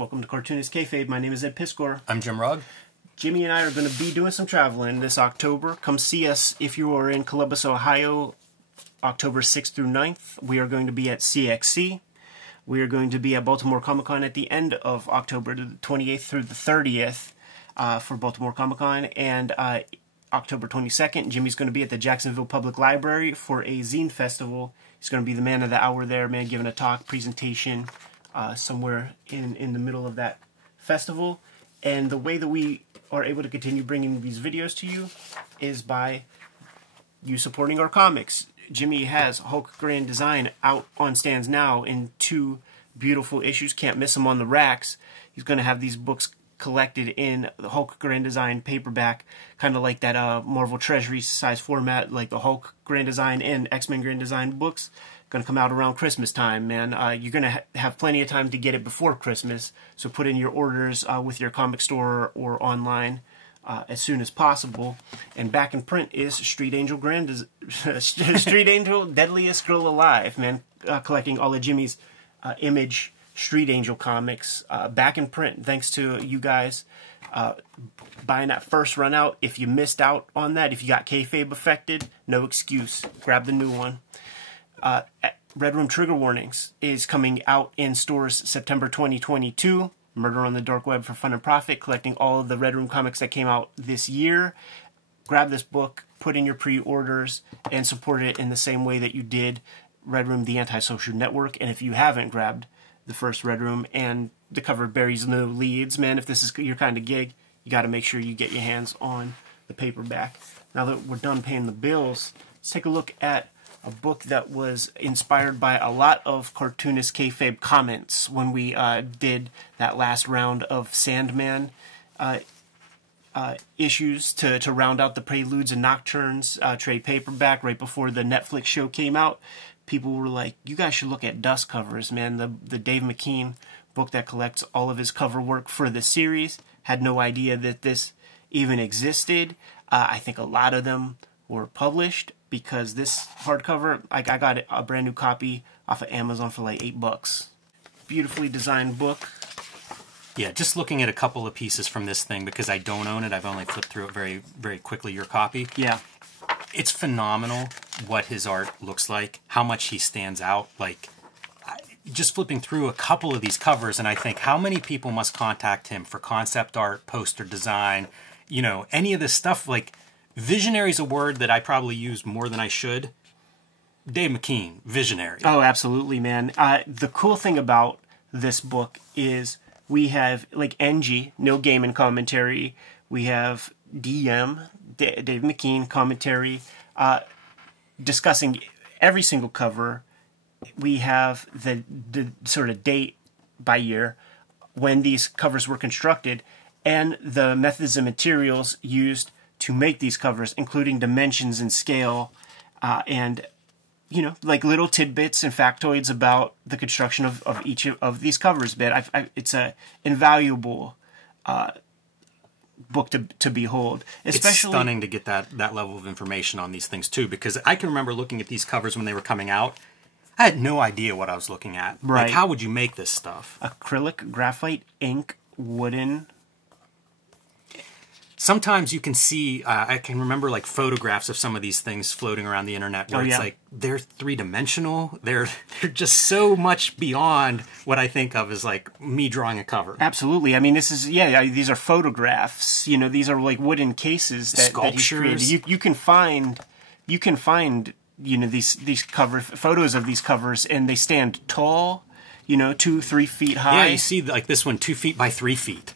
Welcome to Cartoonist Kayfabe. My name is Ed Piscor. I'm Jim Rugg. Jimmy and I are going to be doing some traveling this October. Come see us if you are in Columbus, Ohio, October 6th through 9th. We are going to be at CXC. We are going to be at Baltimore Comic Con at the end of October, the 28th through the 30th for Baltimore Comic Con. And October 22nd, Jimmy's going to be at the Jacksonville Public Library for a zine festival. He's going to be the man of the hour there, man, giving a talk, presentation, somewhere in the middle of that festival. And the way that we are able to continue bringing these videos to you is by you supporting our comics. Jimmy has Hulk Grand Design out on stands now in 2 beautiful issues. Can't miss them on the racks. He's going to have these books collected in the Hulk Grand Design paperback, kind of like that Marvel Treasury size format, like the Hulk Grand Design and X-Men Grand Design books. Going to come out around Christmas time, man. You're going to have plenty of time to get it before Christmas, so put in your orders with your comic store or online as soon as possible. And back in print is Street Angel Street Angel Deadliest Girl Alive, man. Collecting all of Jimmy's Image Street Angel comics back in print, thanks to you guys buying that first run out. If you missed out on that, if you got kayfabe affected, no excuse. Grab the new one. Red Room Trigger Warnings is coming out in stores September 2022. Murder on the Dark Web for Fun and Profit, collecting all of the Red Room comics that came out this year. Grab this book, put in your pre-orders, and support it in the same way that you did Red Room, the Antisocial Network. And if you haven't grabbed the first Red Room and the cover buries no leads, man, if this is your kind of gig, you got to make sure you get your hands on the paperback. Now that we're done paying the bills, let's take a look at a book that was inspired by a lot of Cartoonist Kayfabe comments when we did that last round of SANDMAN issues to round out the Preludes and Nocturnes trade paperback right before the Netflix show came out. People were like, you guys should look at dust covers, man. The Dave McKean book that collects all of his cover work for the series. Had no idea that this even existed. I think a lot of them were published, because this hardcover, I got a brand new copy off of Amazon for like $8. Beautifully designed book. Yeah, just looking at a couple of pieces from this thing, because I don't own it. I've only flipped through it very, very quickly, your copy. Yeah. It's phenomenal what his art looks like, how much he stands out. Like, just flipping through a couple of these covers, and I think how many people must contact him for concept art, poster design, you know, any of this stuff. Like, visionary is a word that I probably use more than I should. Dave McKean, visionary. Oh, absolutely, man. The cool thing about this book is we have, like, NG, Neil Gaiman commentary. We have DM, Dave McKean commentary, discussing every single cover. We have the sort of date by year when these covers were constructed and the methods and materials used to make these covers, including dimensions and scale, and, you know, like little tidbits and factoids about the construction of each of these covers. But it's a invaluable book to behold. Especially, it's stunning to get that level of information on these things too, because I can remember looking at these covers when they were coming out. I had no idea what I was looking at. Right. Like, how would you make this stuff? Acrylic, graphite, ink, wooden. Sometimes you can see, I can remember like photographs of some of these things floating around the internet where it's like, they're 3-dimensional. They're just so much beyond what I think of as like me drawing a cover. Absolutely. I mean, this is, these are photographs. You know, these are like wooden cases that sculptures. That you can find, you know, these cover photos of these covers, and they stand tall, you know, 2-3 feet high. Yeah, you see like this one, 2 feet by 3 feet.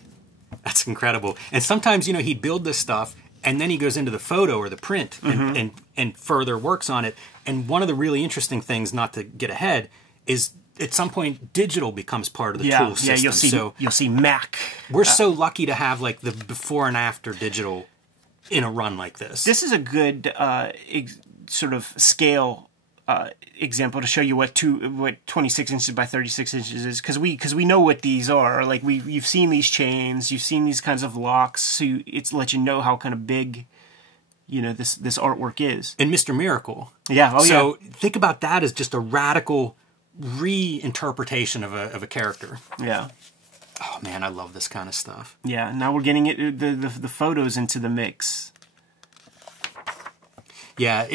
That's incredible. And sometimes, you know, he'd build this stuff, and then he goes into the photo or the print and further works on it. And one of the really interesting things, not to get ahead, is at some point digital becomes part of the tool system. Yeah, you'll see Mac. We're so lucky to have like the before and after digital in a run like this. This is a good sort of scale example to show you what 26 inches by 36 inches is, because we know what these are. Like, you've seen these chains, you've seen these kinds of locks, so it's let you know how kind of big, you know, this artwork is. And Mr. Miracle. Yeah. So think about that as just a radical reinterpretation of a character. Yeah. Oh man, I love this kind of stuff. Yeah, now we're getting the photos into the mix. Yeah,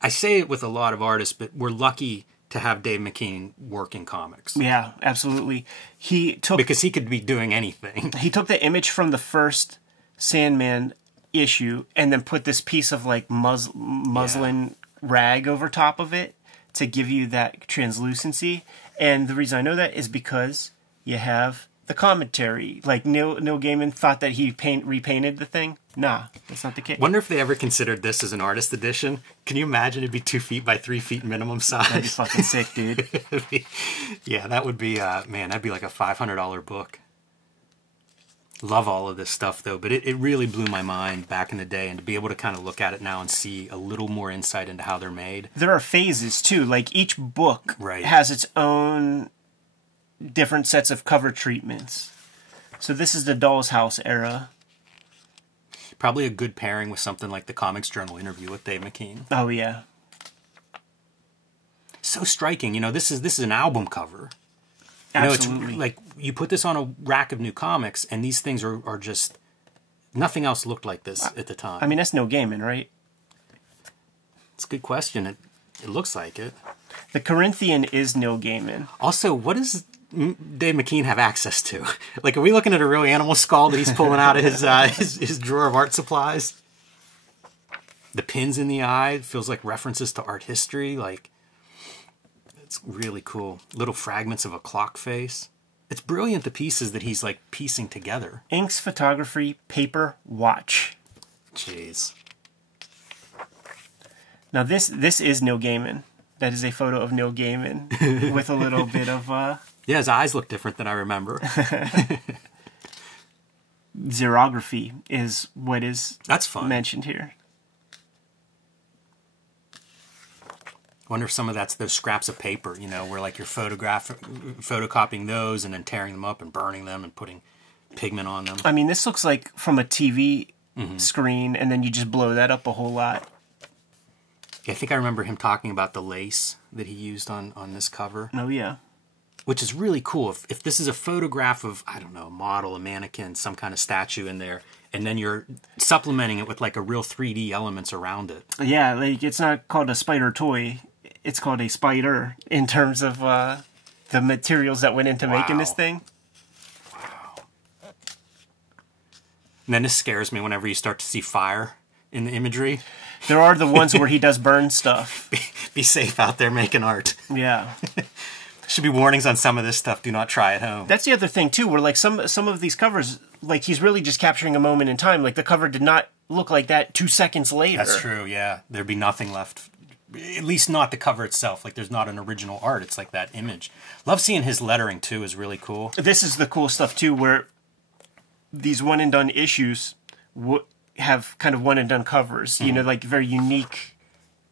I say it with a lot of artists, but we're lucky to have Dave McKean work in comics. Yeah, absolutely. Because he could be doing anything. He took the image from the first Sandman issue and then put this piece of like muslin rag over top of it to give you that translucency. And the reason I know that is because you have the commentary. Like Neil Gaiman thought that he repainted the thing. Nah, that's not the case. Wonder if they ever considered this as an artist edition. Can you imagine it'd be 2 feet by 3 feet minimum size? That'd be fucking sick, dude. Yeah, that would be, man, that'd be like a $500 book. Love all of this stuff, though, but it really blew my mind back in the day, and to be able to kind of look at it now and see a little more insight into how they're made. There are phases, too. Like, each book Right. has its own different sets of cover treatments. So this is the Doll's House era. Probably a good pairing with something like the Comics Journal interview with Dave McKean. Oh, yeah. So striking. You know, this is an album cover. Absolutely. You know, it's like you put this on a rack of new comics, and these things are just... Nothing else looked like this at the time. I mean, that's Neil Gaiman, right? It's a good question. It looks like it. The Corinthian is Neil Gaiman. Also, what does Dave McKean have access to? Like, are we looking at a real animal skull that he's pulling out of his drawer of art supplies? The pins in the eye feels like references to art history. Like, it's really cool. Little fragments of a clock face. It's brilliant, the pieces that he's, like, piecing together. Inks, photography, paper, watch. Jeez. Now, this is Neil Gaiman. That is a photo of Neil Gaiman with a little bit of... Yeah, his eyes look different than I remember. Xerography is what is That's fun. mentioned here. Wonder if some of that's those scraps of paper, you know, where like you're photocopying those and then tearing them up and burning them and putting pigment on them. I mean, this looks like from a TV screen, and then you just blow that up a whole lot. I think I remember him talking about the lace that he used on this cover. Oh, yeah. Which is really cool. If this is a photograph of, I don't know, a model, a mannequin, some kind of statue in there, and then you're supplementing it with like a real 3D elements around it. Yeah, like it's not called a spider toy. It's called a spider in terms of the materials that went into making this thing. Wow. And then this scares me whenever you start to see fire in the imagery. There are the ones where he does burn stuff. Be safe out there making art. Yeah. Should be warnings on some of this stuff. Do not try at home. That's the other thing, too, where like some of these covers, like he's really just capturing a moment in time. Like the cover did not look like that 2 seconds later. That's true, yeah. There'd be nothing left. At least not the cover itself. Like there's not an original art. It's like that image. Love seeing his lettering, too, is really cool. This is the cool stuff, too, where these one-and-done issues have kind of one-and-done covers. You know, like very unique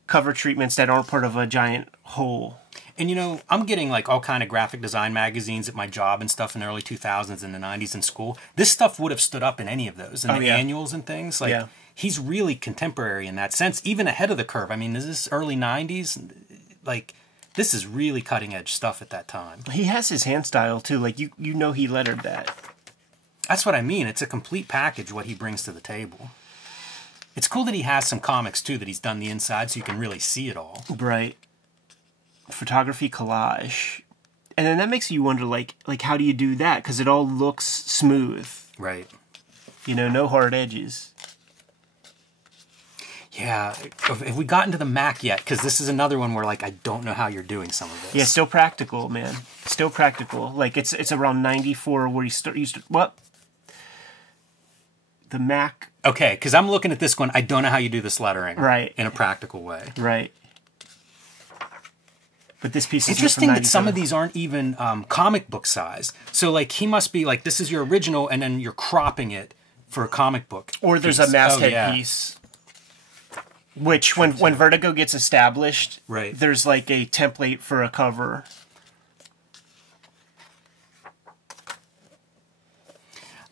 cover treatments that aren't part of a giant whole. And, you know, I'm getting, like, all kind of graphic design magazines at my job and stuff in the early 2000s and the 90s in school. This stuff would have stood up in any of those. And the annuals and things. Like, he's really contemporary in that sense, even ahead of the curve. I mean, is this early 90s? Like, this is really cutting-edge stuff at that time. He has his hand style, too. Like, you know he lettered that. That's what I mean. It's a complete package, what he brings to the table. It's cool that he has some comics, too, that he's done the inside so you can really see it all. Right. Photography collage. And then that makes you wonder, like how do you do that? Because it all looks smooth. Right. You know, no hard edges. Yeah. Have we gotten to the Mac yet? Because this is another one where, like, I don't know how you're doing some of this. Yeah, still practical, man. Still practical. Like, it's around 94 where what? The Mac. Okay, because I'm looking at this one. I don't know how you do this lettering. Right. In a practical way. Right. But this piece is interesting that some of these aren't even comic book size. So, like, he must be like, this is your original, and then you're cropping it for a comic book. Or there's a masthead piece, which when Vertigo gets established, there's like a template for a cover.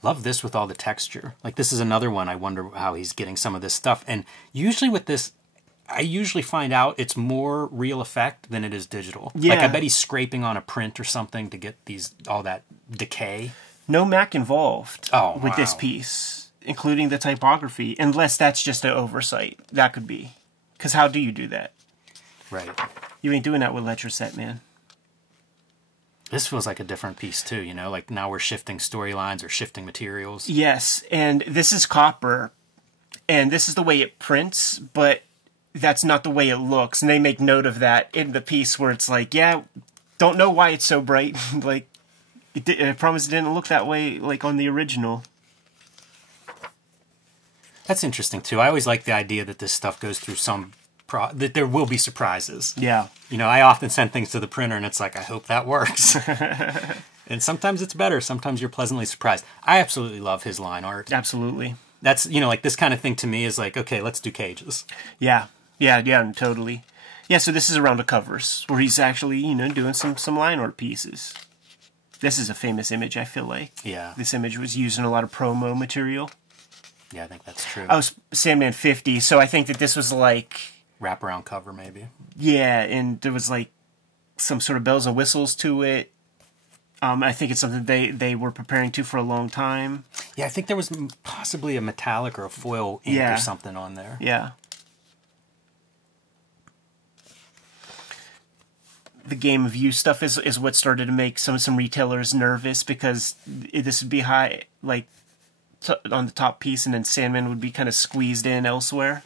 Love this with all the texture. Like, this is another one. I wonder how he's getting some of this stuff. And usually with this, I usually find out it's more real effect than it is digital. Yeah. Like, I bet he's scraping on a print or something to get all that decay. No Mac involved with this wow. piece, including the typography, unless that's just an oversight. That could be. Because how do you do that? Right. You ain't doing that with Letraset, man. This feels like a different piece too, you know, like now we're shifting storylines or shifting materials. Yes, and this is copper, and this is the way it prints, but that's not the way it looks. And they make note of that in the piece where it's like, yeah, don't know why it's so bright. Like, I promise it didn't look that way like on the original. That's interesting too. I always like the idea that this stuff goes through that there will be surprises. Yeah. You know, I often send things to the printer and it's like, I hope that works. And sometimes it's better. Sometimes you're pleasantly surprised. I absolutely love his line art. Absolutely. That's, you know, like this kind of thing to me is like, okay, let's do cages. Yeah. Yeah, totally. Yeah, so this is around the covers where he's actually, you know, doing some line art pieces. This is a famous image, I feel like. Yeah. This image was used in a lot of promo material. Yeah, I think that's true. Oh, Sandman 50, so I think that this was like... Wraparound cover, maybe. Yeah, and there was like some sort of bells and whistles to it. I think it's something they were preparing to for a long time. Yeah, I think there was possibly a metallic or a foil ink or something on there. Yeah. The game of use stuff is what started to make some retailers nervous, because this would be high, like, on the top piece, and then Sandman would be kind of squeezed in elsewhere.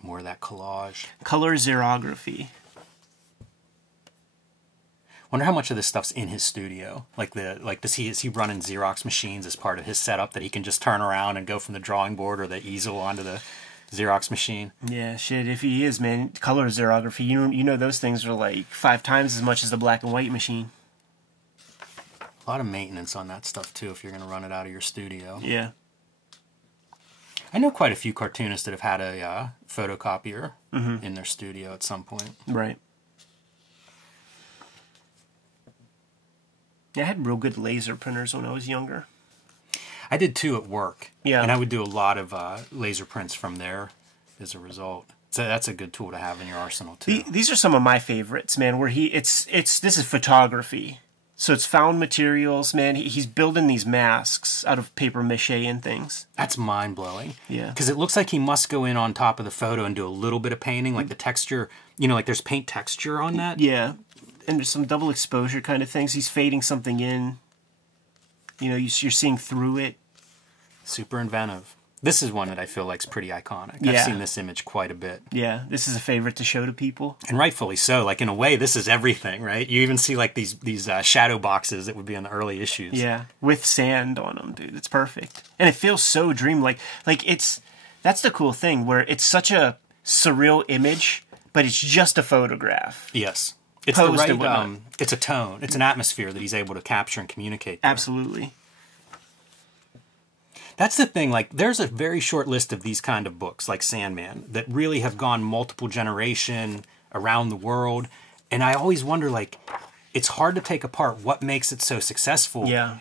More of that collage. Color xerography. Wonder how much of this stuff's in his studio. Is he running Xerox machines as part of his setup that he can just turn around and go from the drawing board or the easel onto the Xerox machine? Yeah, shit. If he is, man, color xerography. You know those things are like 5 times as much as the black and white machine. A lot of maintenance on that stuff too if you're going to run it out of your studio. Yeah. I know quite a few cartoonists that have had a photocopier in their studio at some point. Right. Yeah, I had real good laser printers when I was younger. I did too at work. Yeah. And I would do a lot of laser prints from there as a result. So that's a good tool to have in your arsenal too. These are some of my favorites, man, where this is photography. So it's found materials, man. He's building these masks out of paper mache and things. That's mind-blowing. Yeah. Because it looks like he must go in on top of the photo and do a little bit of painting, like the texture, you know, like there's paint texture on that. Yeah. And there's some double exposure kind of things. He's fading something in. You know, you're seeing through it. Super inventive. This is one that I feel like is pretty iconic. Yeah. I've seen this image quite a bit. Yeah, this is a favorite to show to people. And rightfully so. Like, in a way, this is everything, right? You even see, like, these shadow boxes that would be in the early issues. Yeah, with sand on them, dude. It's perfect. And it feels so dreamlike. Like, that's the cool thing, where it's such a surreal image, but it's just a photograph. Yes. It's the right, it's a tone. It's an atmosphere that he's able to capture and communicate there. Absolutely. That's the thing, like, there's a very short list of these kind of books, like Sandman, that really have gone multiple generation around the world, and I always wonder, like, it's hard to take apart what makes it so successful. Yeah.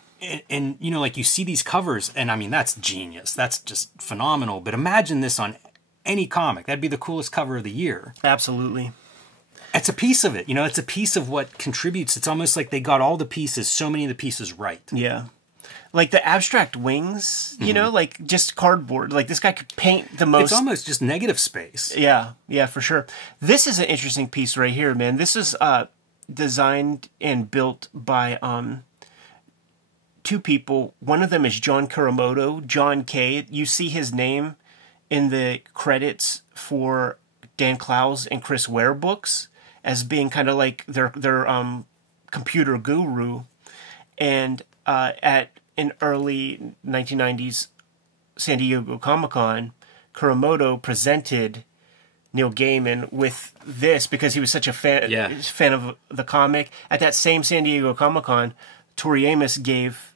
And you know, like, you see these covers, and I mean, that's genius. That's just phenomenal, but imagine this on any comic. That'd be the coolest cover of the year. Absolutely. It's a piece of it, you know, it's a piece of what contributes. It's almost like they got all the pieces, so many of the pieces right. Yeah. Like the abstract wings, you know, like just cardboard. Like this guy could paint the most... It's almost just negative space. Yeah, for sure. This is an interesting piece right here, man. This is designed and built by 2 people. One of them is John Kuramoto, John K. You see his name in the credits for Dan Clowes and Chris Ware books as being kind of like their computer guru. And in early 1990s San Diego Comic-Con, Kuramoto presented Neil Gaiman with this because he was such a fan of the comic. At that same San Diego Comic-Con, Tori Amos gave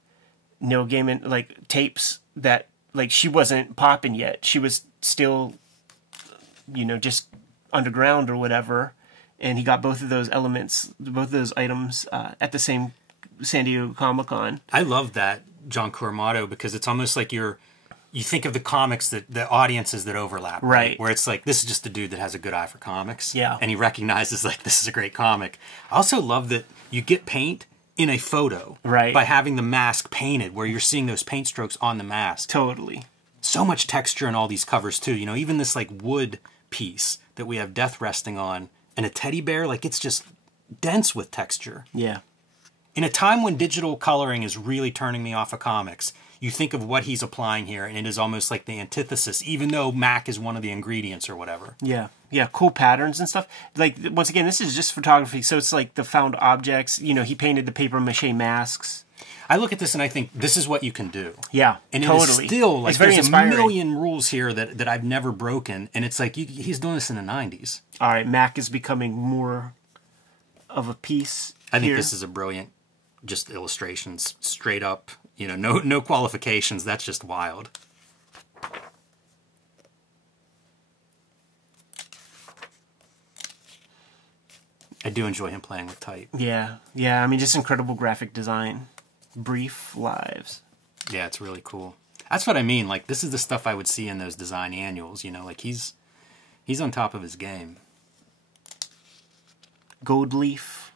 Neil Gaiman like tapes that like she wasn't popping yet. She was still, you know, just underground or whatever. And he got both of those elements, both of those items at the same San Diego Comic-Con. I love that, John Kuramoto, because it's almost like you think of the comics, the audiences that overlap. Right. Where it's like, this is just a dude that has a good eye for comics. Yeah. And he recognizes, like, this is a great comic. I also love that you get paint in a photo right, by having the mask painted, where you're seeing those paint strokes on the mask. Totally. So much texture in all these covers too. You know, even this like wood piece that we have Death resting on, and a teddy bear, like it's just dense with texture. Yeah. In a time when digital coloring is really turning me off of comics, you think of what he's applying here, and it is almost like the antithesis, even though Mac is one of the ingredients or whatever. Yeah. Yeah, cool patterns and stuff. Like, once again, this is just photography, so it's like the found objects. You know, he painted the paper mache masks. I look at this and I think this is what you can do. Yeah, and totally. It is still, like, it's very there's inspiring. a million rules here that I've never broken, and it's like he's doing this in the 90s. All right, Mac is becoming more of a piece I think here. this is a brilliant, just illustrations, straight up, you know, no qualifications. That's just wild. I do enjoy him playing with type. Yeah, yeah. I mean, just incredible graphic design. Brief lives. Yeah, it's really cool. That's what I mean. Like, this is the stuff I would see in those design annuals. You know, like he's on top of his game. Gold leaf.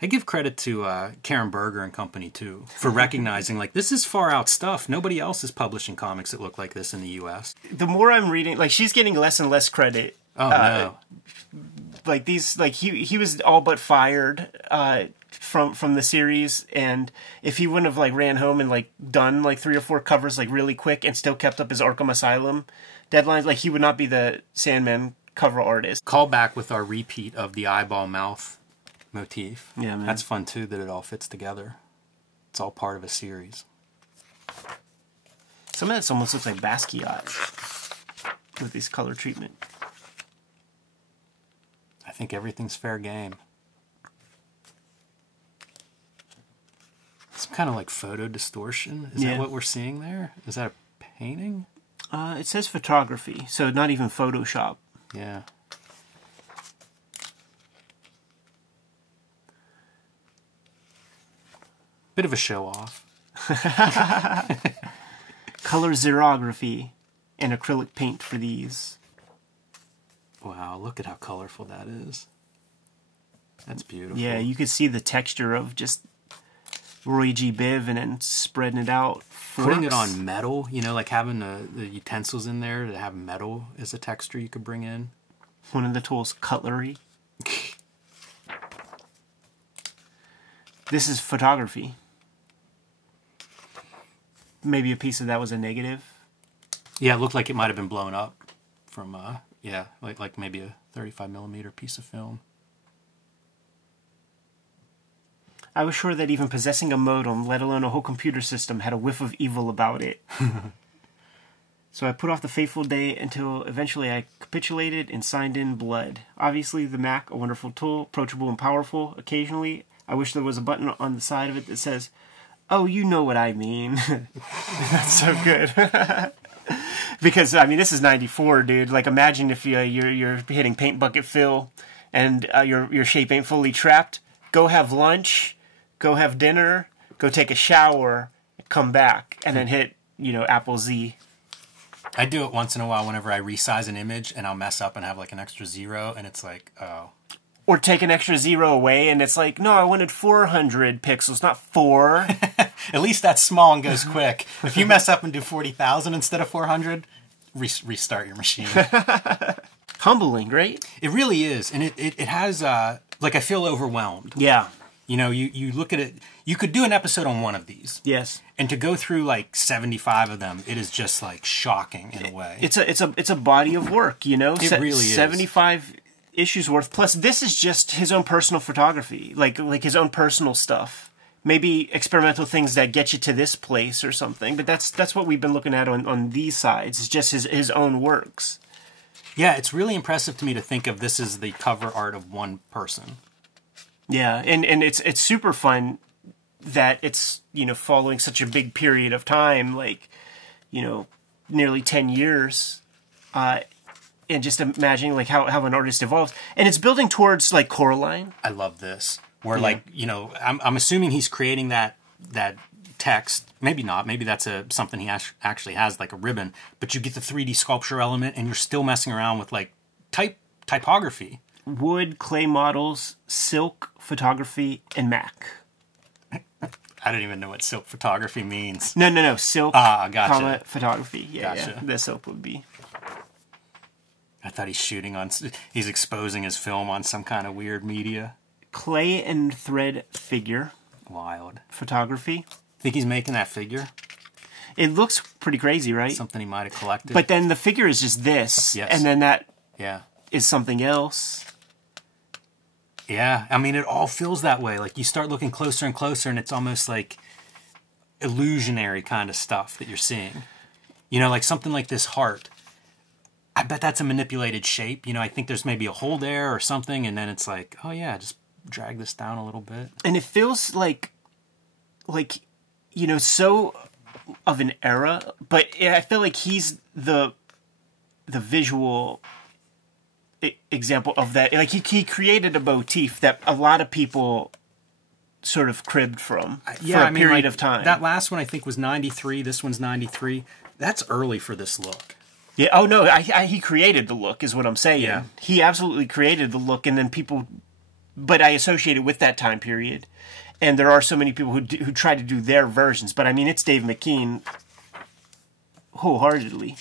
I give credit to Karen Berger and company too for recognizing, like, this is far out stuff. Nobody else is publishing comics that look like this in the U.S. The more I'm reading, like, she's getting less and less credit. Oh no. Like these, like he was all but fired from the series, and if he wouldn't have like ran home and like done like 3 or 4 covers like really quick and still kept up his Arkham Asylum deadlines, like he would not be the Sandman cover artist. Call back with our repeat of the eyeball mouth motif. Yeah, man. That's fun too, that it all fits together. It's all part of a series. Some of this almost looks like Basquiat with this color treatment. I think everything's fair game. Some kind of like photo distortion. Is that what we're seeing there? Is that a painting? It says photography, so not even Photoshop. Yeah. Bit of a show off. Color xerography and acrylic paint for these. Wow, look at how colorful that is. That's beautiful. Yeah, you could see the texture of just Roy G. Biv and then spreading it out. Putting it on metal, you know, like having the utensils in there to have metal as a texture you could bring in. One of the tools, cutlery. This is photography. Maybe a piece of that was a negative. Yeah, it looked like it might have been blown up from, yeah, like maybe a 35mm piece of film. I was sure that even possessing a modem, let alone a whole computer system, had a whiff of evil about it. So I put off the fateful day until eventually I capitulated and signed in blood. Obviously, the Mac, a wonderful tool, approachable and powerful. Occasionally, I wish there was a button on the side of it that says, "Oh, you know what I mean." That's so good. Because, I mean, this is 94, dude. Like, imagine if you're hitting paint bucket fill and your shape ain't fully trapped. Go have lunch, go have dinner, go take a shower, come back, and then hit, Apple Z. I do it once in a while whenever I resize an image and I'll mess up and have like an extra 0, and it's like, oh. Or take an extra 0 away and it's like, no, I wanted 400 pixels, not 4. At least that's small and goes quick. If you mess up and do 40,000 instead of 400, restart your machine. Humbling, right? It really is. And it has, like, I feel overwhelmed. Yeah. You know, you look at it, you could do an episode on one of these. Yes. And to go through like 75 of them, it is just like shocking in a way. It's a body of work, It really is. 75 issues worth. Plus, this is just his own personal photography, like his own personal stuff. Maybe experimental things that get you to this place or something. But that's what we've been looking at on these sides. It's just his own works. Yeah, it's really impressive to me to think of this as the cover art of one person. Yeah, and it's super fun that it's, following such a big period of time, like, nearly 10 years, and just imagining, like, how an artist evolves. And it's building towards, like, Coraline. I love this. Where, like, I'm assuming he's creating that text. Maybe not. Maybe that's something he actually has, like a ribbon. But you get the 3D sculpture element, and you're still messing around with, like, typography. wood, clay models, silk, photography, and Mac. I don't even know what silk photography means. No. Silk, gotcha. photography. Yeah, Gotcha. yeah. The silk would be. I thought he's exposing his film on some kind of weird media. Clay and thread figure. Wild. Photography. Think he's making that figure? It looks pretty crazy, right? Something he might have collected. But then the figure is just this. Yes. And then that Yeah. is something else. Yeah. I mean, it all feels that way. Like, you start looking closer and closer, and it's almost like illusionary kind of stuff that you're seeing. You know, like something like this heart. I bet that's a manipulated shape. You know, I think there's maybe a hole there or something, and then it's like, oh yeah, just drag this down a little bit. And it feels like, you know, so of an era, but I feel like he's the visual example of that. Like, he created a motif that a lot of people sort of cribbed from for a period of time. That last one I think was 93. This one's 93. That's early for this look. Yeah. Oh no, he created the look, is what I'm saying. Yeah. He absolutely created the look, and then people. But I associate it with that time period, and there are so many people who try to do their versions. But I mean, it's Dave McKean wholeheartedly.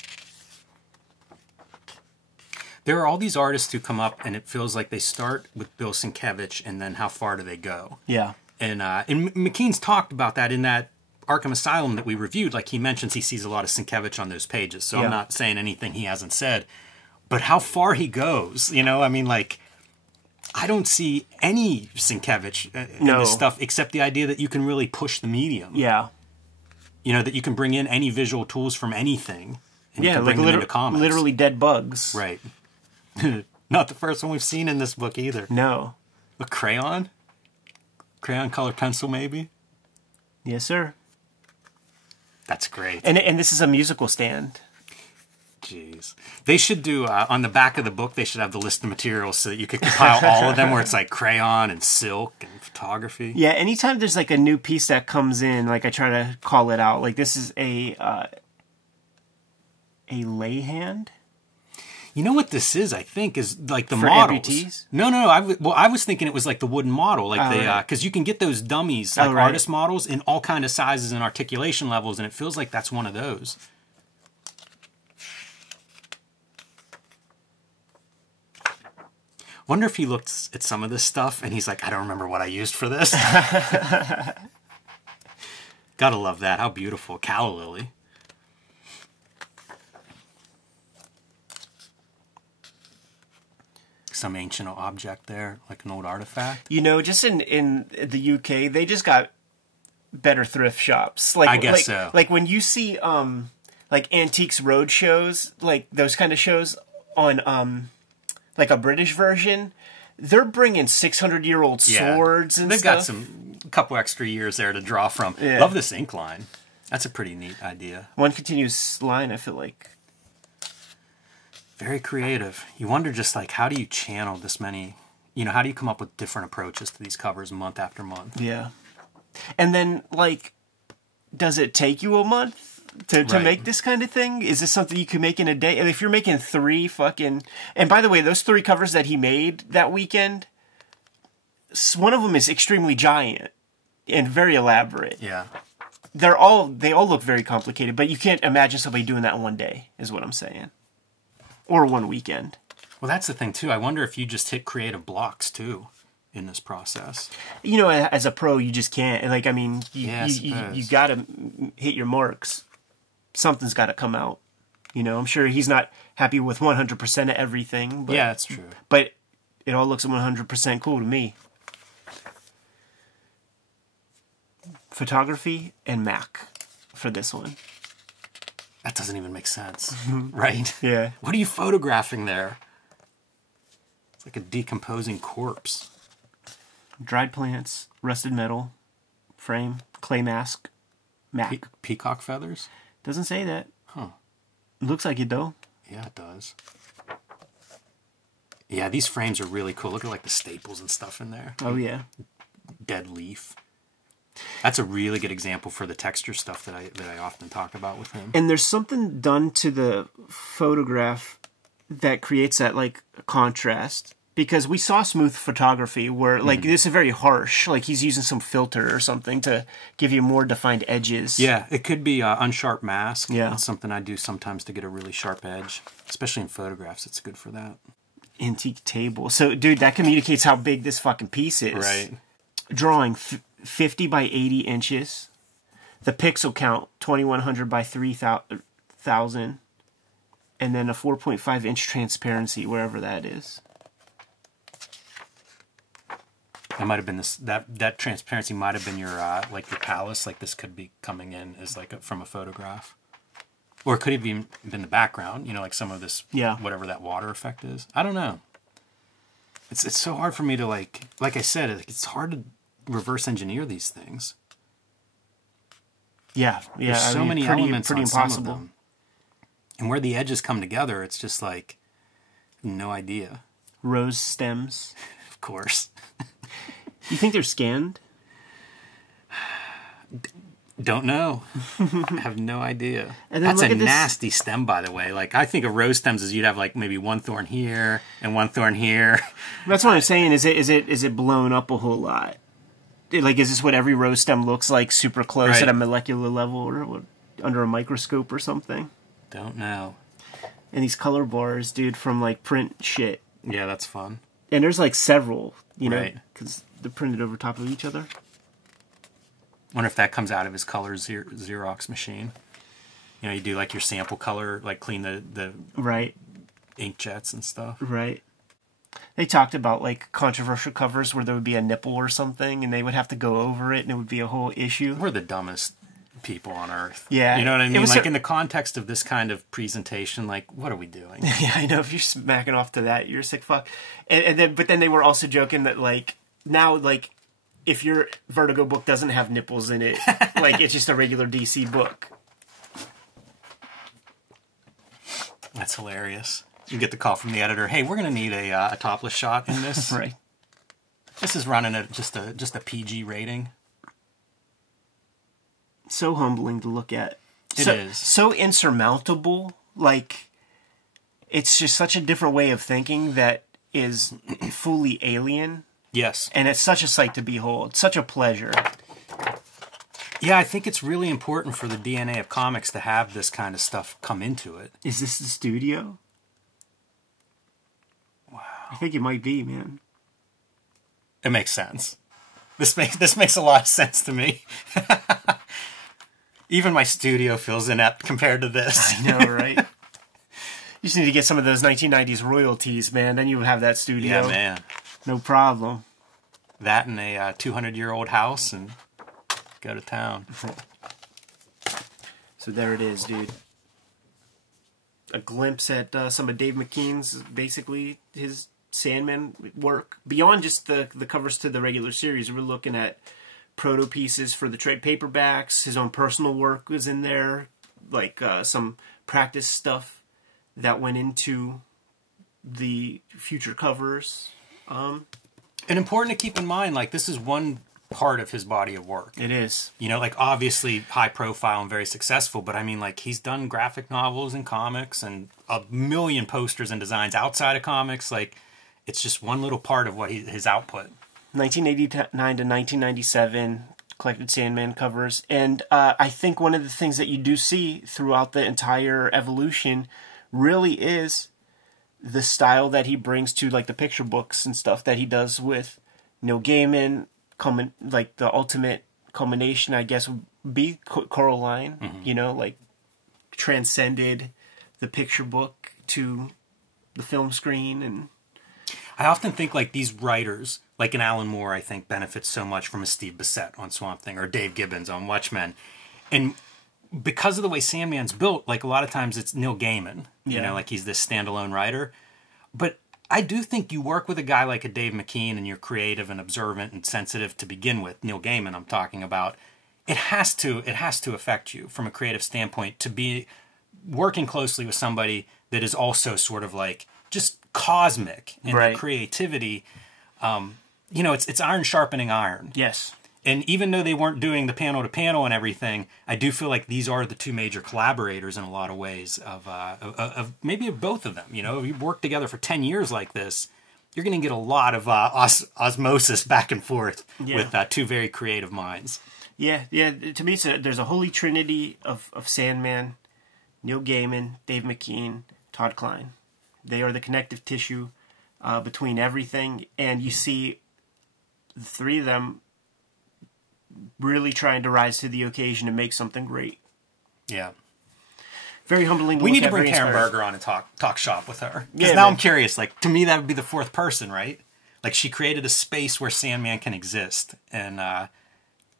There are all these artists who come up, and it feels like they start with Bill Sienkiewicz, and then how far do they go? Yeah. And McKean's talked about that in that Arkham Asylum that we reviewed. Like, he mentions he sees a lot of Sienkiewicz on those pages, so Yeah. I'm not saying anything he hasn't said. But how far he goes, you know? I mean, like, I don't see any Sienkiewicz in this stuff except the idea that you can really push the medium. Yeah. You know, that you can bring in any visual tools from anything, and you Yeah, can like bring them into comics. literally dead bugs. Right. Not the first one we've seen in this book either. No. A crayon? Crayon color pencil, maybe? Yes, sir. That's great. And this is a musical stand. Jeez. They should do, on the back of the book, they should have the list of materials so that you could compile all of them, where it's like crayon and silk and photography. Yeah, anytime there's like a new piece that comes in, like I try to call it out. Like, this is a lay hand. You know what this is, I think, is like the For models. amputees? No. I was thinking it was like the wooden model. Like because you can get those dummies, like artist models, in all kind of sizes and articulation levels, and it feels like that's one of those. Wonder if he looked at some of this stuff and he's like, I don't remember what I used for this. Gotta love that. How beautiful. Calla lily. Some ancient object there, like an old artifact. You know, just in the UK, they just got better thrift shops. Like, I guess so. Like when you see like Antiques Road shows, like those kind of shows on like a British version, they're bringing 600-year-old swords and They've stuff. got a couple extra years there to draw from. Yeah. Love this ink line. That's a pretty neat idea. One continuous line, I feel like. Very creative. You wonder just like, how do you channel this many, you know, how do you come up with different approaches to these covers month after month? Yeah. And then, like, does it take you a month to make this kind of thing? Is this something you can make in a day? And if you're making 3 fucking... And by the way, those 3 covers that he made that weekend, one of them is extremely giant and very elaborate. Yeah. They all look very complicated, but you can't imagine somebody doing that in one day, is what I'm saying. Or one weekend. Well, that's the thing, too. I wonder if you just hit creative blocks, too, in this process. You know, as a pro, you just can't. Like, I mean, you got to hit your marks. Something's got to come out. You know, I'm sure he's not happy with 100% of everything. But, yeah, that's true. But it all looks 100% cool to me. Photography and Mac for this one. That doesn't even make sense, right? Yeah. What are you photographing there? It's like a decomposing corpse. Dried plants, rusted metal, frame, clay mask, Mac. Peacock feathers? Doesn't say that. Huh. Looks like it, though. Yeah, it does. Yeah, these frames are really cool. Look at like the staples and stuff in there. Oh, yeah. Dead leaf. That's a really good example for the texture stuff that I often talk about with him. And there's something done to the photograph that creates that, like, contrast. Because we saw smooth photography where, like, this is very harsh. Like, he's using some filter or something to give you more defined edges. Yeah, it could be unsharp mask. Yeah. That's something I do sometimes to get a really sharp edge. Especially in photographs, it's good for that. Antique table. So, dude, that communicates how big this fucking piece is. Right. Drawing 50 by 80 inches. The pixel count, 2100 by 3000. And then a 4.5 inch transparency, wherever that is. That might have been this. That transparency might have been your like your palace. Like this could be coming in as like from a photograph, or it could have even been the background. You know, like some of this. Yeah. Whatever that water effect is. I don't know. It's so hard for me to like I said. It's hard to reverse engineer these things. Yeah. There's so many elements pretty on impossible. some of them. And where the edges come together, it's just like no idea. Rose stems. Of course. You think they're scanned? Don't know. Have no idea. And then That's a look at nasty stem, by the way. Like I think of rose stems as you'd have like maybe one thorn here and one thorn here. That's what I'm saying. Is it blown up a whole lot? Like, is this what every rose stem looks like, super close Right. at a molecular level, or what, under a microscope or something? Don't know. And these color bars, dude, from like print shit. Yeah, that's fun. And there's like several, you know, Right. because they're printed over top of each other. Wonder if that comes out of his color Xerox machine. You know, you do like your sample color, like clean the Right. inkjets and stuff. Right. They talked about like controversial covers where there would be a nipple or something, and they would have to go over it, and it would be a whole issue. We're the dumbest people on earth. Yeah. You know what I It mean? was Like so- in the context of this kind of presentation, like what are we doing? Yeah, I know. If you're smacking off to that, you're a sick fuck. But then they were also joking that like now, like if your Vertigo book doesn't have nipples in it, like it's just a regular DC book. That's hilarious. You get the call from the editor. Hey, we're going to need a topless shot in this. Right. This is running at just a PG rating. So humbling to look at. It is. So insurmountable. Like, it's just such a different way of thinking that is fully alien. Yes. And it's such a sight to behold. Such a pleasure. Yeah, I think it's really important for the DNA of comics to have this kind of stuff come into it. Is this the studio? Wow. I think it might be, man. It makes sense. This makes a lot of sense to me. Even my studio feels inept compared to this. I know, right? You just need to get some of those 1990s royalties, man. Then you would have that studio. Yeah, man. No problem. That and a 200-year-old house and go to town. So there it is, dude. A glimpse at some of Dave McKean's, basically, his Sandman work. Beyond just the covers to the regular series, we're looking at proto pieces for the trade paperbacks. His own personal work was in there. Like some practice stuff that went into the future covers. And important to keep in mind, like, this is one part of his body of work. It is. You know, like, obviously high profile and very successful, but I mean, like, he's done graphic novels and comics and a million posters and designs outside of comics. Like, it's just one little part of what his output. 1989 to 1997, collected Sandman covers. And I think one of the things that you do see throughout the entire evolution really is the style that he brings to, like, the picture books and stuff that he does with Neil Gaiman. Like, the ultimate culmination, I guess, would be Coraline. Mm-hmm. You know, like, transcended the picture book to the film screen. And I often think, like, these writers, like an Alan Moore, I think, benefits so much from a Steve Bissette on Swamp Thing or Dave Gibbons on Watchmen. And because of the way Sandman's built, like, a lot of times it's Neil Gaiman. You know, like, he's this standalone writer. But I do think you work with a guy like a Dave McKean and you're creative and observant and sensitive to begin with. Neil Gaiman, I'm talking about. It has to affect you from a creative standpoint to be working closely with somebody that is also sort of like just cosmic in their creativity. You know, it's iron sharpening iron. yes. And even though they weren't doing the panel to panel and everything, I do feel like these are the two major collaborators in a lot of ways of maybe of both of them. You know, we worked together for 10 years like this. you're going to get a lot of osmosis back and forth with two very creative minds. Yeah. To me, there's a holy trinity of Sandman, Neil Gaiman, Dave McKean, Todd Klein. They are the connective tissue between everything, and you see the three of them really trying to rise to the occasion and make something great. Yeah. Very humbling. We need to bring Karen Berger on and talk shop with her. Because now I'm curious. Like, to me, that would be the fourth person, right? Like, she created a space where Sandman can exist, and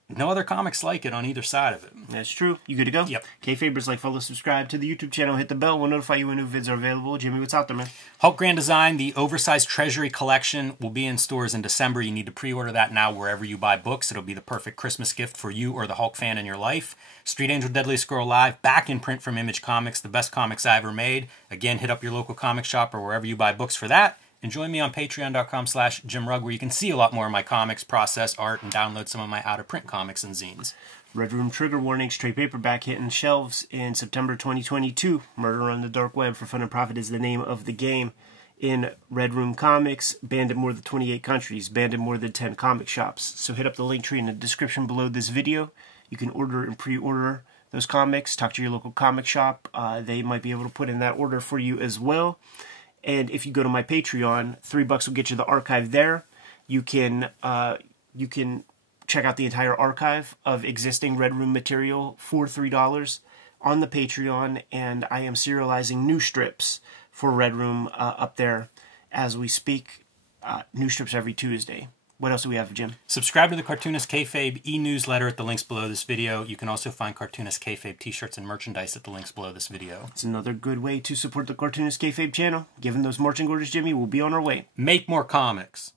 no other comics like it on either side of it. That's true. You good to go? Yep. Kayfabers, like, follow, subscribe to the YouTube channel, hit the bell. We'll notify you when new vids are available. Jimmy, what's out there, man? Hulk Grand Design, the oversized Treasury collection, will be in stores in December. You need to pre-order that now wherever you buy books. It'll be the perfect Christmas gift for you or the Hulk fan in your life. Street Angel Deadliest Girl Live, back in print from Image Comics, the best comics I ever made. Again, hit up your local comic shop or wherever you buy books for that. And join me on patreon.com/JimRugg, where you can see a lot more of my comics, process, art, and download some of my out-of-print comics and zines. Red Room Trigger Warnings, trade paperback hitting shelves in September 2022. Murder on the Dark Web for Fun and Profit is the name of the game. In Red Room Comics, banned in more than 28 countries, banned in more than 10 comic shops. So hit up the link tree in the description below this video. You can order and pre-order those comics. Talk to your local comic shop. They might be able to put in that order for you as well. And if you go to my Patreon, $3 will get you the archive there. You can check out the entire archive of existing Red Room material for $3 on the Patreon. And I am serializing new strips for Red Room up there as we speak. New strips every Tuesday. What else do we have, Jim? Subscribe to the Cartoonist Kayfabe e-newsletter at the links below this video. You can also find Cartoonist Kayfabe t-shirts and merchandise at the links below this video. It's another good way to support the Cartoonist Kayfabe channel. Given those marching orders, Jimmy, we'll be on our way. Make more comics.